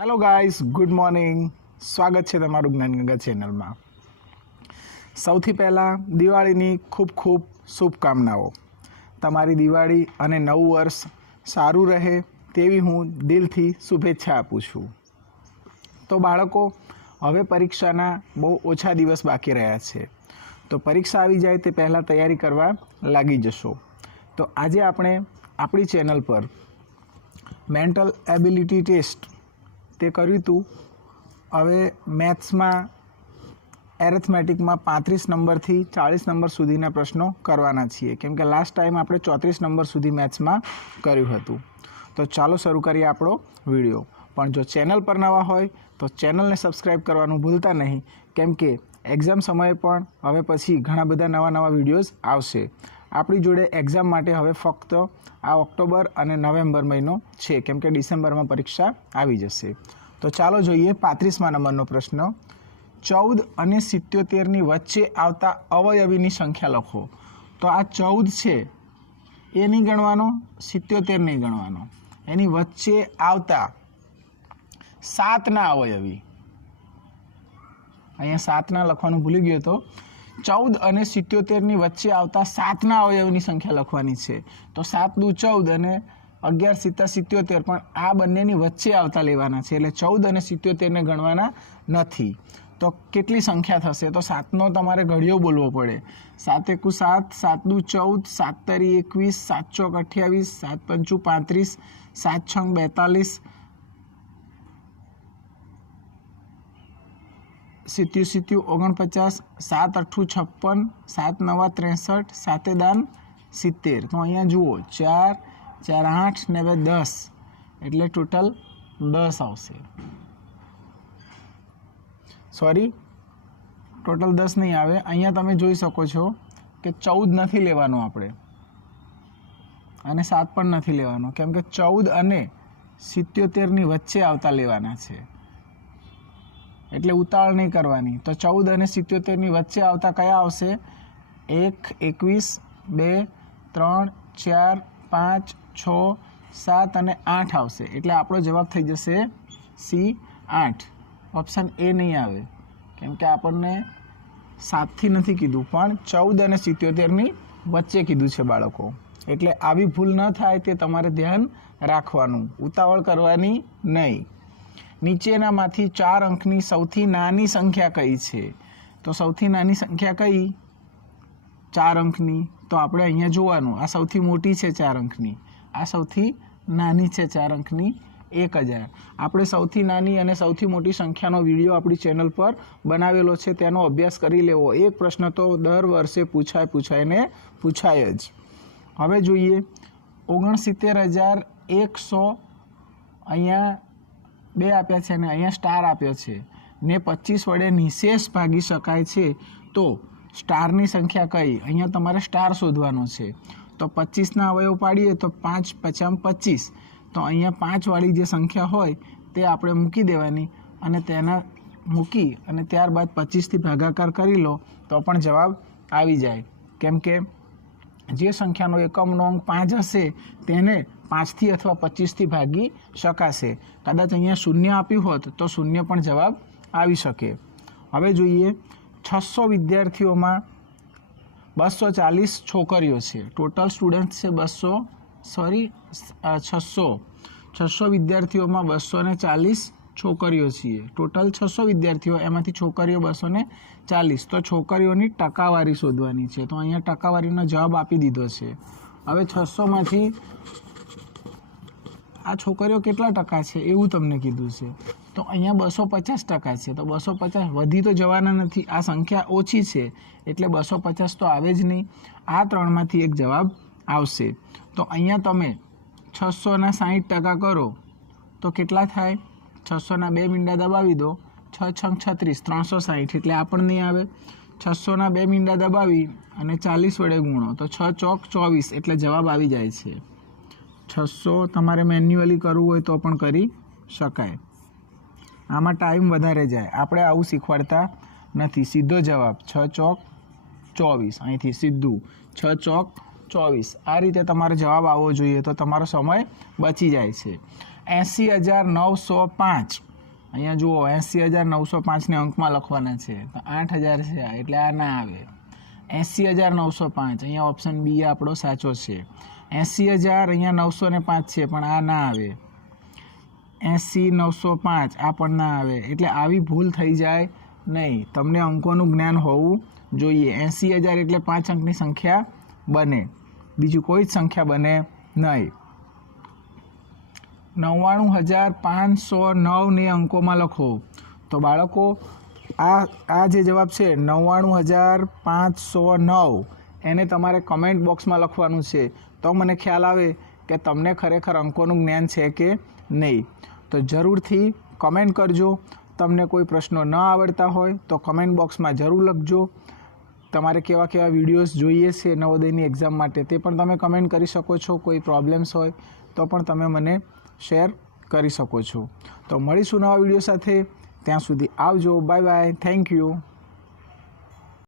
Hello guys, good morning. स्वागत है तमारू Dnyanganga channel में। सौथी पहला दिवाळीनी खूब खूब शुभकामनाओं। तमारी दिवाળી અને નવું વર્ષ સારું રહે તેવી હું દિલથી શુભેચ્છા આપું છું। તો બાળકો, હવે પરીક્ષાના બહુ ઓછા દિવસ બાકી રહ્યા છે, તો પરીક્ષા આવી જાય તે પહેલાં તૈયારી કરવા લાગી જશો। તો આજે આપણે આપણી ચેનલ પર મેન્ટલ એબિલિટી ટેસ્ટ તે કર્યું હતું। હવે મેથ્સમાં एरेथमेटिक में 35 नंबर थी 40 नंबर सुधीना प्रश्नों करवाना छीए, केम के लास्ट टाइम आपणे 34 नंबर सुधी मैथ्स में कर्युं हतुं। तो चालो शुरू करिए आपणो विडियो। पण जो चेनल पर नवा होय तो चेनल ने सब्सक्राइब करवानुं भूलता नहीं, केम के एक्जाम समय पण हवे पछी घणा बधा नवा नवा विडियोज आवशे। आपणी जोड़े एक्जाम माटे हवे फक्त आ ऑक्टोबर अने नवेम्बर महीनो छे, केम के डिसेम्बर में परीक्षा आवी जशे। तो चालो जोईए 35मा नंबरनो प्रश्न। 14 અને 77 वच्चे आवता अवयवीनी संख्या लखो। तो आ 14 छे ए नहीं गणवानो, 77 नहीं गणवानो, एनी वच्चे आवता 7 ना अवयवी। अहींया 7 ना लखवानुं भूली गयो तो 14 અને 77 ની વચ્ચે આવતા 7 ના અવયવની સંખ્યા લખવાની છે। તો 7 દુ 14 અને 11 સિત્તા 77, પણ આ બંનેની વચ્ચે આવતા લેવાના છે, એટલે 14 અને 77 ને ગણવાના નથી। तो केटली संख्या थशे? तो 7 नो तमारे घड़ियो बोलवो पड़े। 7 एकू 7, 7 दू 14, 7 तरी 21, 7 चौक 28, 7 पंचू 35, 7 छंग 42, 7 7 49, 7 8 56, 7 9 63, 7 दान 70। तो अहींया जुओ 4 4 8 ने 10, एटले टोटल 10 आवशे। सॉरी, टोटल 10 नहीं आवे। अहींया तमे जोई शको छो कि 14 नहीं लेवानो आपणे अने 7 पण नहीं लेवानो, केम के 14 अने 77 नी वच्चे आवता लेवाना छे, एटले उतावळ नहीं करवानी। तो 14 अने 77 नी वच्चे आवता कया आवशे? 1 21 2 3 4 5 6 7 अने 8 आवशे, एटले आपणो जवाब थई जशे C 8। ऑप्शन ए नहीं आवे, केम के आपने 7 थी नहीं कीधुं, पण 14 અને 77 ની વચ્ચે कीधुं छे बाळको। एटले आवी भूल न थाय ते तमारे ध्यान राखवानुं, उतावळ करवानी नहीं। नीचेनामांथी 4 अंकनी सौथी नानी संख्या कई छे? तो सौथी नानी संख्या कई 4 अंकनी? तो आपणे अहींया जोवानुं, आ सौथी मोटी छे 4 अंकनी, आ सौथी नानी छे 4 अंकनी 1000। આપણે સૌથી નાની અને સૌથી મોટી સંખ્યાનો વિડીયો આપણી ચેનલ પર બનાવેલો છે, તેનો અભ્યાસ કરી લેવો। એક પ્રશ્ન તો દર વર્ષે પૂછાય જ। હવે જોઈએ 69100, અહીંયા 2 આપ્યા છે અને અહીંયા સ્ટાર આપ્યો છે ને 25 વડે નિશેષ ભાગી શકાય છે, તો સ્ટારની સંખ્યા કઈ? અહીંયા તમારે સ્ટાર શોધવાનો છે। તો 25ના અવયવ પાડીએ તો 5 50 25, तो अहींया 5 वाली जे संख्या होय ते आपणे मूकी देवानी अने तेना मूकी अने त्यारबाद 25 थी भागाकार करी लो तो पण जवाब आवी जाय, केम के जे संख्यानो एकमनो अंक 5 हशे तेने 5 थी अथवा 25 थी भागी शकाशे। कदाच अहींया शून्य आप्युं होत तो शून्य पण जवाब आवी शके। हवे जोईए 600 विद्यार्थीओमां 240 छोकरीओ छे। टोटल स्टूडंट्स छे 600 विद्यार्थीओं में 240 छोकरीओ छे। टोटल 600 विद्यार्थीओ, एमांथी छोकरीओ 240। तो छोकरीओनी टकावारी शोधवानी छे। तो अहींया टकावारीनो जवाब आपी दीधो छे। हवे 600 मांथी आ छोकरीओ केटला टका छे एवुं तमने कीधुं छे। तो अहींया 250% छे। तो 250 वधी तो जवाना नथी, आ संख्या ओછી छे एटले 250 तो आवे ज नहीं। आ त्रणमांथी एक जवाब आवशे। तो अहींया तमे 600 ना 60% करो तो केटला थाय? 600 ना 2 मींडा दबावी दो, 6 छंग 36 360, एटले आ पण नहीं आवे। 600 ना 2 मींडा दबावी अने 40 वडे गुणो तो 6 चौक 24, एटले जवाब आवी जाय छे। 600 तमारे मेन्युअली करवुं होय तो पण करी शकाय, आमां टाइम वधारे जाय। आपणे आवुं शीखवाडता नथी। सीधो जवाब 6 चौक 24, અહીંથી સીધું 6 चौक 24। आ रीते तमारे जवाब आवવો જોઈએ तो तमारो समय बची जाय छे। 80,905 અહીંયા જુઓ 80,905ને અંકમાં લખવાના છે તો 8,000 છે એટલે આ ના આવે. 80,905 અહીંયા ઓપ્શન બી આપણો સાચો છે. 80,000 અહીંયા 905 છે પણ આ ના આવે. 80,905 આ પણ ના આવે. એટલે આવી ભૂલ થઈ જાય નહીં. તમને અંકોનું જ્ઞાન હોવું જોઈએ. 80,000 એટલે 5 અંકની સંખ્યા બને, બીજું કોઈ જ સંખ્યા બને નહીં. 99,509 ને અંકોમાં લખો. તો બાળકો આ જે જવાબ છે 99,509 એને તમારે કમેન્ટ બોક્સમાં લખવાનું છે. તો મને ખ્યાલ આવે કે તમને ખરેખર અંકોનું જ્ઞાન છે કે નહીં. તો જરૂરથી કમેન્ટ કરજો. તમને કોઈ પ્રશ્નો ન આવડતા હોય તો કમેન્ટ બોક્સમાં જરૂર લખજો. તમારે કેવા કેવા વિડીયોઝ જોઈએ છે નવોદયની એક્ઝામ માટે તે પણ તમે કમેન્ટ કરી શકો છો. કોઈ પ્રોબ્લેમ્સ હોય તો પણ તમે મને શેર કરી શકો છો. તો મળીશું નવા વિડીયો સાથે. ત્યાં સુધી આવજો. Bye bye. Thank you.